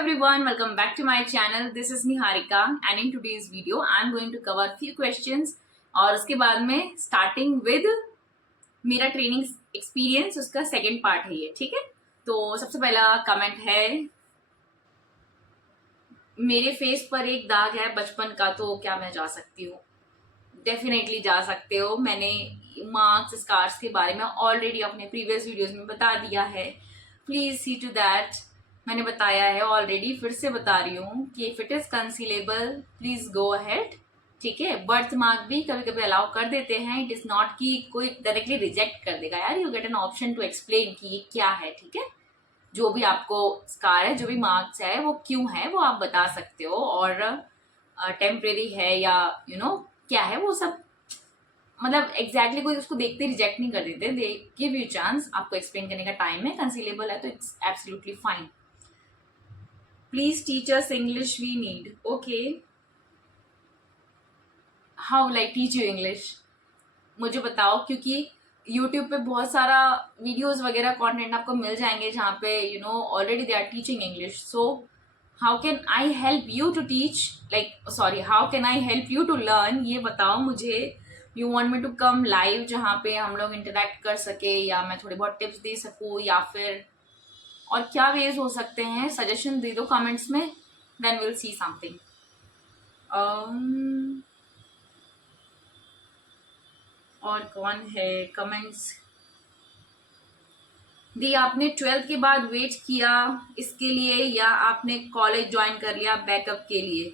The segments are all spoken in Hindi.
everyone, welcome back to my channel. This is Niharika and in today's video I am going to cover few questions और उसके बाद में starting with मेरा ट्रेनिंग एक्सपीरियंस उसका सेकंड पार्ट है ये, ठीक है। तो सबसे पहला कमेंट है, मेरे फेस पर एक दाग है बचपन का, तो क्या मैं जा सकती हूँ? डेफिनेटली जा सकते हो। मैंने मार्क्स स्कार्स के बारे में ऑलरेडी अपने प्रीवियस वीडियोस में बता दिया है, प्लीज सी टू दैट। मैंने बताया है ऑलरेडी, फिर से बता रही हूँ कि if it is cancellable please go ahead, ठीक है। बर्थ मार्क भी कभी कभी अलाउ कर देते हैं, इट इज नॉट कि कोई डायरेक्टली रिजेक्ट कर देगा यार, you get an option to explain कि ये क्या है, ठीक है। जो भी आपको स्कार है, जो भी मार्क्स है, वो क्यों है वो आप बता सकते हो, और टेम्परेरी है या क्या है वो सब, मतलब एग्जैक्टली कोई उसको देखते रिजेक्ट नहीं कर देते, दे गिव यू चांस, आपको एक्सप्लेन करने का टाइम है। कंसीलेबल है तो it's absolutely fine. Please teach us English, we need. Okay, how like teach you English, मुझे बताओ, क्योंकि यूट्यूब पे बहुत सारा वीडियोस वगैरह कंटेंट आपको मिल जाएंगे जहाँ पे already they are teaching English. So how can I help you to teach, how can I help you to learn, ये बताओ मुझे। You want me to come live जहाँ पे हम लोग इंटरेक्ट कर सके, या मैं थोड़ी बहुत टिप्स दे सकूँ, या फिर और क्या वेज हो सकते हैं, सजेशन दे दो कमेंट्स में, देन विल सी समथिंग। और कौन है कमेंट्स दी, आपने 12th के बाद वेट किया इसके लिए, या आपने कॉलेज ज्वाइन कर लिया बैकअप के लिए?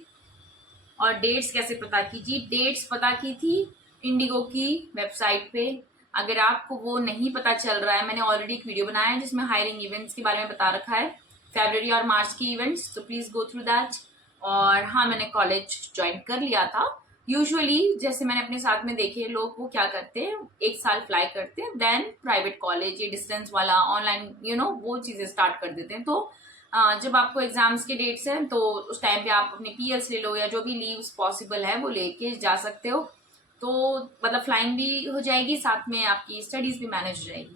और डेट्स कैसे पता की जी? डेट्स पता की थी इंडिगो की वेबसाइट पे। अगर आपको वो नहीं पता चल रहा है, मैंने ऑलरेडी एक वीडियो बनाया है जिसमें हायरिंग इवेंट्स के बारे में बता रखा है, फरवरी और मार्च की इवेंट्स, तो प्लीज गो थ्रू दैट। और हाँ, मैंने कॉलेज ज्वाइन कर लिया था। यूजुअली जैसे मैंने अपने साथ में देखे लोग, वो क्या करते हैं, 1 साल फ्लाई करते हैं, देन प्राइवेट कॉलेज, ये डिस्टेंस वाला ऑनलाइन वो चीजें स्टार्ट कर देते हैं। तो जब आपको एग्जाम्स के डेट्स हैं तो उस टाइम पे आप अपने पीएल्स ले लो, या जो भी लीव्स पॉसिबल है वो लेके जा सकते हो। तो मतलब फ्लाइंग भी हो जाएगी, साथ में आपकी स्टडीज भी मैनेज हो जाएगी।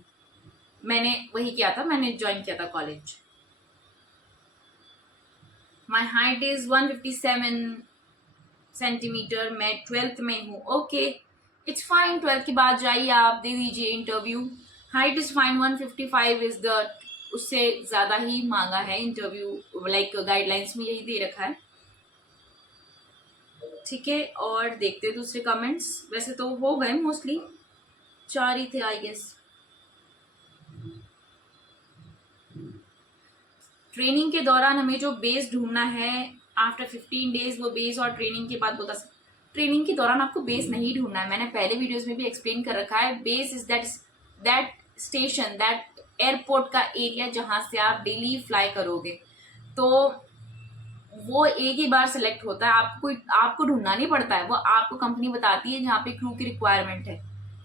मैंने वही किया था, मैंने ज्वाइन किया था college. My height is 157 centimetre, मैं 12th में हूँ। ओके, इट्स फाइन, 12th के बाद जाइए आप, दे दीजिए interview. Height is fine, 155 is the, उससे ज्यादा ही मांगा है इंटरव्यू, लाइक गाइडलाइंस में यही दे रखा है, ठीक है। और देखते हैं दूसरे कमेंट्स, वैसे तो हो गए मोस्टली, 4 ही थे आई गेस। ट्रेनिंग के दौरान हमें जो बेस ढूंढना है, आफ्टर 15 डेज वो बेस, और ट्रेनिंग के बाद बता सकते। ट्रेनिंग के दौरान आपको बेस नहीं ढूंढना है, मैंने पहले वीडियोस में भी एक्सप्लेन कर रखा है। Base is that station, that airport का एरिया जहां से आप डेली फ्लाई करोगे। तो वो एक ही बार सिलेक्ट होता है, आपको ढूंढना नहीं पड़ता है, वो आपको कंपनी बताती है जहाँ पे क्रू की रिक्वायरमेंट है,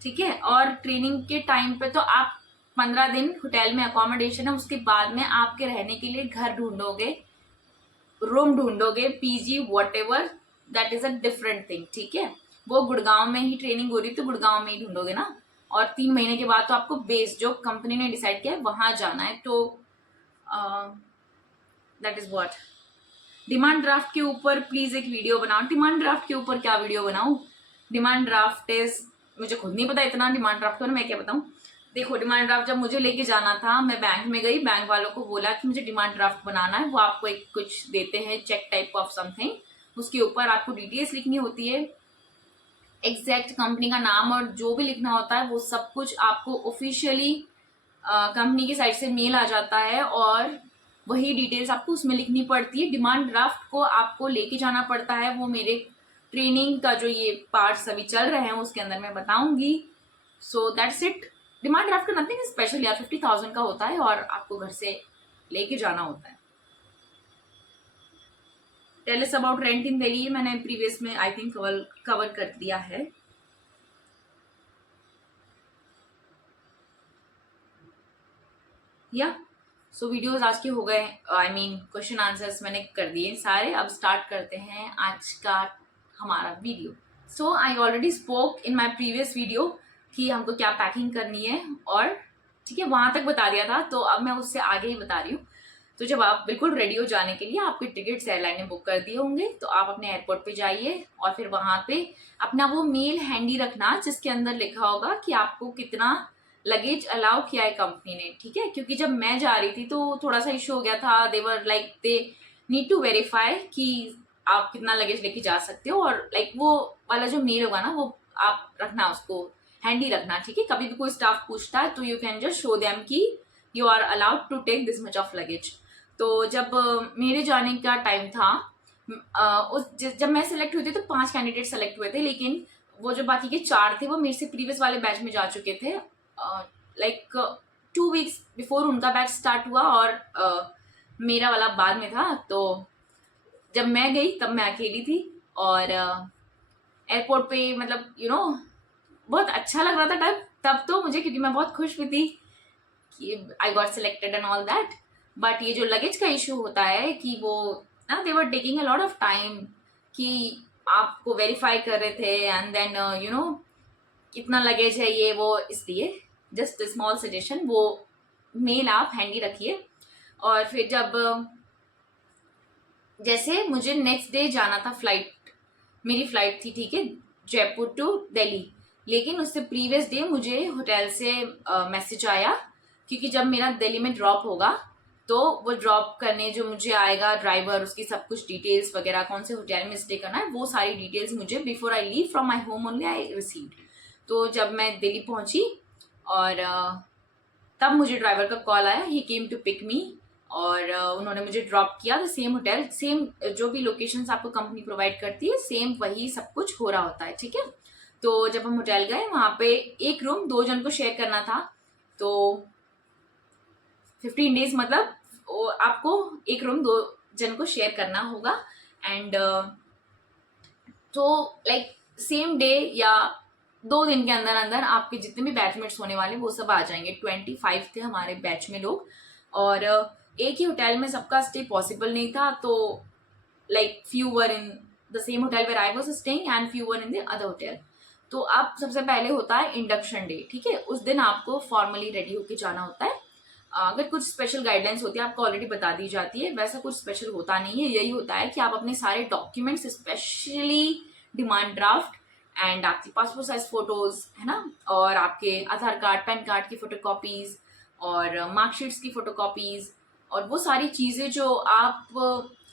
ठीक है। और ट्रेनिंग के टाइम पे तो आप 15 दिन होटल में अकोमोडेशन है, उसके बाद में आपके रहने के लिए घर ढूंढोगे, रूम ढूंढोगे, PG whatever, that is a different thing, ठीक है। वो गुड़गांव में ही ट्रेनिंग हो रही तो गुड़गांव में ही ढूंढोगे ना, और 3 महीने के बाद तो आपको बेस जो कंपनी ने डिसाइड किया है वहां जाना है। तो that is what. Demand draft के ऊपर प्लीज एक वीडियो बनाओ। डिमांड ड्राफ्ट के ऊपर क्या वीडियो बनाऊं? डिमांड ड्राफ्ट इज, मुझे खुद नहीं पता इतना डिमांड ड्राफ्ट का, मैं क्या बताऊं। देखो, डिमांड ड्राफ्ट जब मुझे लेके जाना था, मैं बैंक में गई, बैंक वालों को बोला कि मुझे डिमांड ड्राफ्ट बनाना है। वो आपको एक कुछ देते हैं, चेक टाइप ऑफ समथिंग, उसके ऊपर आपको डिटेल्स लिखनी होती है, एग्जैक्ट कंपनी का नाम और जो भी लिखना होता है वो सब कुछ आपको ऑफिशियली कंपनी की साइड से मेल आ जाता है, और वही डिटेल्स आपको उसमें लिखनी पड़ती है। डिमांड ड्राफ्ट को आपको लेके जाना पड़ता है, वो मेरे ट्रेनिंग का जो ये पार्ट्स अभी चल रहे हैं उसके अंदर मैं बताऊंगी। So that's it. Demand draft का नथिंग स्पेशल यार, 50,000 का होता है और आपको घर से लेके जाना होता है। टेल अस अबाउट रेंट इन दिल्ली, मैंने प्रीवियस में आई थिंक कवर कर दिया है। या सो वीडियोस आज के हो गए, आई मीन क्वेश्चन आंसर्स मैंने कर दिए सारे। अब स्टार्ट करते हैं आज का हमारा video. So I already spoke in my previous video कि हमको क्या पैकिंग करनी है, और ठीक है, वहां तक बता दिया था, तो अब मैं उससे आगे ही बता रही हूँ। तो जब आप बिल्कुल रेडी हो जाने के लिए, आपके टिकट्स एयरलाइन ने बुक कर दिए होंगे, तो आप अपने एयरपोर्ट पे जाइए और फिर वहाँ पे अपना वो मेल हैंडी रखना जिसके अंदर लिखा होगा कि आपको कितना लगेज अलाउ किया है कंपनी ने, ठीक है। क्योंकि जब मैं जा रही थी तो थोड़ा सा इशू हो गया था, they were like they need to verify कि आप कितना लगेज लेके जा सकते हो, और लाइक वो वाला जो मेल होगा ना वो आप रखना, उसको हैंडी रखना, ठीक है। कभी भी कोई स्टाफ पूछता है तो you can just show them कि you are allowed to take this much of luggage. तो जब मेरे जाने का टाइम था, जब मैं सेलेक्ट हुई थी तो 5 कैंडिडेट सेलेक्ट हुए थे, लेकिन वो जो बाकी के 4 थे वो मेरे से प्रीवियस वाले बैच में जा चुके थे। लाइक 2 वीक्स बिफोर उनका बैच स्टार्ट हुआ और मेरा वाला बाद में था। तो जब मैं गई तब मैं अकेली थी और एयरपोर्ट पे मतलब बहुत अच्छा लग रहा था तब तो मुझे, क्योंकि मैं बहुत खुश भी थी कि I got selected and all that. But ये जो लगेज का इशू होता है कि वो ना they were taking a lot of time, कि आपको वेरीफाई कर रहे थे एंड देन कितना लगेज है ये वो, इसलिए जस्ट स्मॉल सजेशन, वो मेल आप हैंडी रखिए। और फिर जब जैसे मुझे नेक्स्ट डे जाना था, मेरी फ्लाइट थी, ठीक है, जयपुर टू दिल्ली, लेकिन उससे प्रीवियस डे मुझे होटल से मैसेज आया, क्योंकि जब मेरा दिल्ली में ड्रॉप होगा तो वो ड्रॉप करने जो मुझे आएगा ड्राइवर, उसकी सब कुछ डिटेल्स वगैरह, कौन से होटल में स्टे करना है, वो सारी डिटेल्स मुझे before I leave from my home only I received. तो जब मैं दिल्ली पहुंची और तब मुझे ड्राइवर का कॉल आया, ही केम टू पिक मी, और उन्होंने मुझे ड्रॉप किया। तो सेम होटल, सेम जो भी लोकेशंस आपको कंपनी प्रोवाइड करती है, सेम वही सब कुछ हो रहा होता है, ठीक है। तो जब हम होटल गए, वहाँ पे एक रूम 2 जन को शेयर करना था, तो 15 डेज मतलब आपको एक रूम 2 जन को शेयर करना होगा। एंड तो लाइक सेम डे या 2 दिन के अंदर अंदर आपके जितने भी बैचमेट्स होने वाले वो सब आ जाएंगे। 25 थे हमारे बैच में लोग, और एक ही होटल में सबका स्टे पॉसिबल नहीं था, तो like few were in the same hotel where I was staying and few were in the other hotel. तो आप सबसे पहले होता है इंडक्शन डे, ठीक है। उस दिन आपको फॉर्मली रेडी होके जाना होता है। अगर कुछ स्पेशल गाइडलाइंस होती है आपको ऑलरेडी बता दी जाती है, वैसा कुछ स्पेशल होता नहीं है। यही होता है कि आप अपने सारे documents, specially demand draft and आपकी पासपोर्ट साइज फोटोज, है ना, और आपके आधार कार्ड, पैन कार्ड की फोटोकॉपीज और मार्कशीट्स की फोटोकॉपीज, और वो सारी चीज़ें जो आप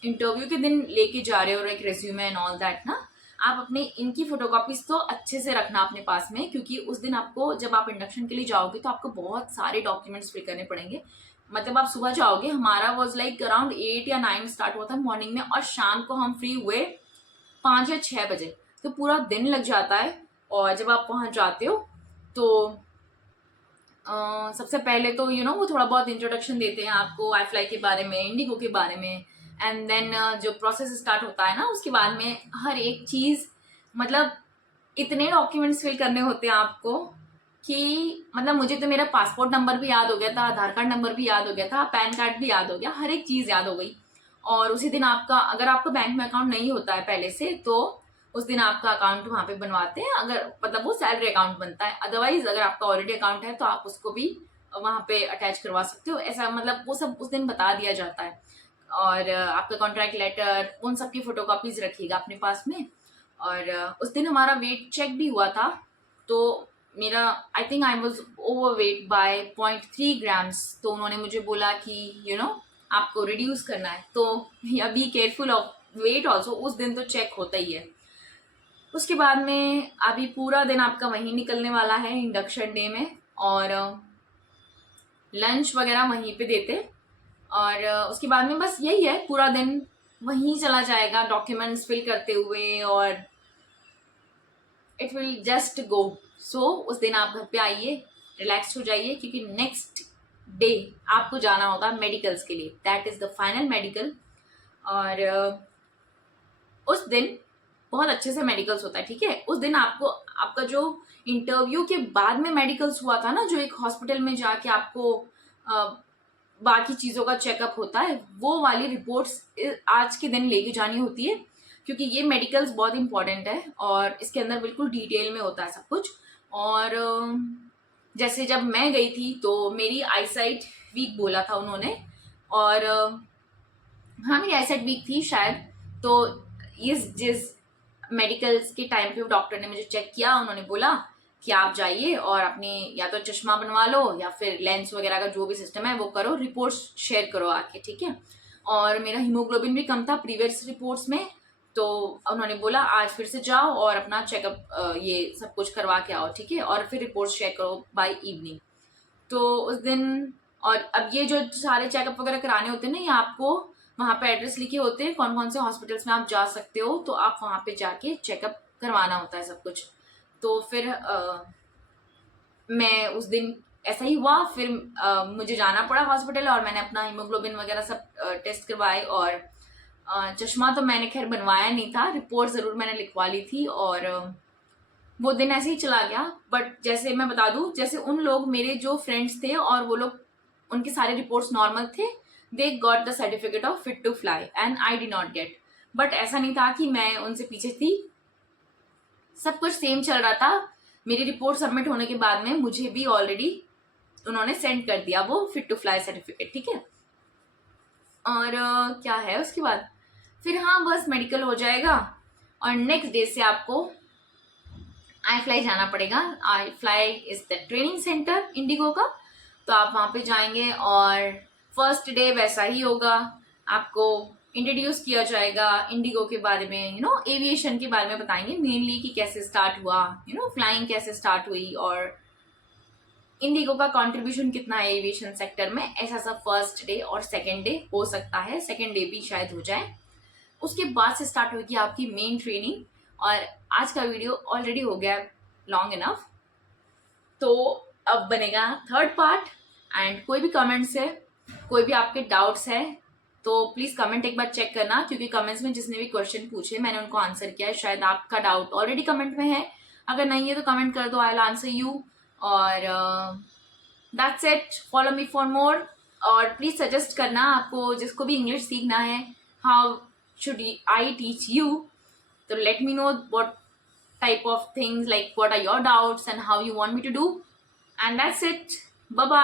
इंटरव्यू के दिन लेके जा रहे हो, एक रेज्यूमे एंड ऑल दैट ना, आप अपने इनकी फोटोकॉपीज तो अच्छे से रखना अपने पास में, क्योंकि उस दिन आपको, जब आप इंडक्शन के लिए जाओगे तो आपको बहुत सारे डॉक्यूमेंट्स फिल करने पड़ेंगे। मतलब आप सुबह जाओगे, हमारा वॉज लाइक अराउंड 8 या 9 स्टार्ट हुआ था मॉर्निंग में, और शाम को हम फ्री हुए 5 या 6 बजे, तो पूरा दिन लग जाता है। और जब आप पहुंच जाते हो तो सबसे पहले तो वो थोड़ा बहुत इंट्रोडक्शन देते हैं आपको आई फ्लाई के बारे में, इंडिगो के बारे में, एंड देन जो प्रोसेस स्टार्ट होता है ना, उसके बाद में हर एक चीज़, मतलब इतने डॉक्यूमेंट्स फिल करने होते हैं आपको कि मतलब मुझे तो मेरा पासपोर्ट नंबर भी याद हो गया था, आधार कार्ड नंबर भी याद हो गया था, पैन कार्ड भी याद हो गया, हर एक चीज़ याद हो गई। और उसी दिन आपका, अगर आपका बैंक में अकाउंट नहीं होता है पहले से, तो उस दिन आपका अकाउंट वहाँ पे बनवाते हैं, अगर मतलब वो सैलरी अकाउंट बनता है। अदरवाइज अगर आपका ऑलरेडी अकाउंट है तो आप उसको भी वहाँ पे अटैच करवा सकते हो, ऐसा मतलब वो सब उस दिन बता दिया जाता है। और आपका कॉन्ट्रैक्ट लेटर, उन सब की फोटोकॉपीज रखिएगा अपने पास में। और उस दिन हमारा वेट चेक भी हुआ था, तो मेरा I think I was over weight by 0.3 grams. तो उन्होंने मुझे बोला कि आपको रिड्यूस करना है, तो या be careful of weight also. उस दिन तो चेक होता ही है। उसके बाद में अभी पूरा दिन आपका वहीं निकलने वाला है इंडक्शन डे में, और लंच वगैरह वहीं पे देते, और उसके बाद में बस यही है, पूरा दिन वहीं चला जाएगा डॉक्यूमेंट्स फिल करते हुए, और इट विल जस्ट गो। सो उस दिन आप घर पे आइए, रिलैक्स हो जाइए, क्योंकि नेक्स्ट डे आपको जाना होगा मेडिकल्स के लिए, that is the final medical. और उस दिन बहुत अच्छे से मेडिकल्स होता है, ठीक है। उस दिन आपको, आपका जो इंटरव्यू के बाद में मेडिकल्स हुआ था ना, जो एक हॉस्पिटल में जाके आपको बाकी चीज़ों का चेकअप होता है, वो वाली रिपोर्ट्स आज के दिन लेके जानी होती है, क्योंकि ये मेडिकल्स बहुत इंपॉर्टेंट है और इसके अंदर बिल्कुल डिटेल में होता है सब कुछ। और जैसे जब मैं गई थी तो मेरी आईसाइट वीक बोला था उन्होंने, और हाँ मेरी आईसाइट वीक थी शायद, तो जिस मेडिकल्स के टाइम पे डॉक्टर ने मुझे चेक किया, उन्होंने बोला कि आप जाइए और अपने या तो चश्मा बनवा लो या फिर लेंस वगैरह का जो भी सिस्टम है वो करो, रिपोर्ट्स शेयर करो आके, ठीक है। और मेरा हीमोग्लोबिन भी कम था प्रीवियस रिपोर्ट्स में, तो उन्होंने बोला आज फिर से जाओ और अपना चेकअप ये सब कुछ करवा के आओ, ठीक है, और फिर रिपोर्ट शेयर करो बाय इवनिंग। तो उस दिन, और अब ये जो सारे चेकअप वगैरह कराने होते हैं ना, ये आपको वहाँ पे एड्रेस लिखे होते हैं कौन कौन से हॉस्पिटल्स में आप जा सकते हो, तो आप वहाँ पे जाके चेकअप करवाना होता है सब कुछ। तो फिर मैं उस दिन ऐसा ही हुआ, फिर मुझे जाना पड़ा हॉस्पिटल और मैंने अपना हीमोग्लोबिन वगैरह सब टेस्ट करवाए। और चश्मा तो मैंने खैर बनवाया नहीं था, रिपोर्ट ज़रूर मैंने लिखवा ली थी, और वो दिन ऐसे ही चला गया। बट जैसे मैं बता दूं, जैसे उन लोग मेरे जो फ्रेंड्स थे और वो लोग, उनके सारे रिपोर्ट्स नॉर्मल थे, they got the certificate of fit to fly and I did not get. But ऐसा नहीं था कि मैं उनसे पीछे थी, सब कुछ सेम चल रहा था। मेरी रिपोर्ट सबमिट होने के बाद में मुझे भी ऑलरेडी उन्होंने सेंड कर दिया वो फिट टू फ्लाई सर्टिफिकेट, ठीक है। और क्या है उसके बाद, फिर हाँ बस मेडिकल हो जाएगा और नेक्स्ट डे से आपको आई फ्लाई जाना पड़ेगा। आई fly is the training centre Indigo का, तो आप वहाँ पे जाएंगे और फर्स्ट डे वैसा ही होगा, आपको इंट्रोड्यूस किया जाएगा इंडिगो के बारे में, एविएशन के बारे में बताएंगे मेनली कि कैसे स्टार्ट हुआ, फ्लाइंग कैसे स्टार्ट हुई और इंडिगो का कंट्रीब्यूशन कितना है एविएशन सेक्टर में। ऐसा सब फर्स्ट डे और सेकेंड डे हो सकता है, सेकेंड डे भी शायद हो जाए। उसके बाद से स्टार्ट होगी आपकी मेन ट्रेनिंग। और आज का वीडियो ऑलरेडी हो गया लॉन्ग इनफ, तो अब बनेगा थर्ड पार्ट। एंड कोई भी कमेंट्स है, कोई भी आपके डाउट्स है, तो प्लीज़ कमेंट एक बार चेक करना, क्योंकि कमेंट्स में जिसने भी क्वेश्चन पूछे मैंने उनको आंसर किया है। शायद आपका डाउट ऑलरेडी कमेंट में है, अगर नहीं है तो कमेंट कर दो, आई विल आंसर यू। और that's it, follow me for more. और प्लीज़ सजेस्ट करना आपको जिसको भी इंग्लिश सीखना है, how should I teach you, तो let me know what type of things, like what are your doubts and how you want me to do. And that's it. Bye bye.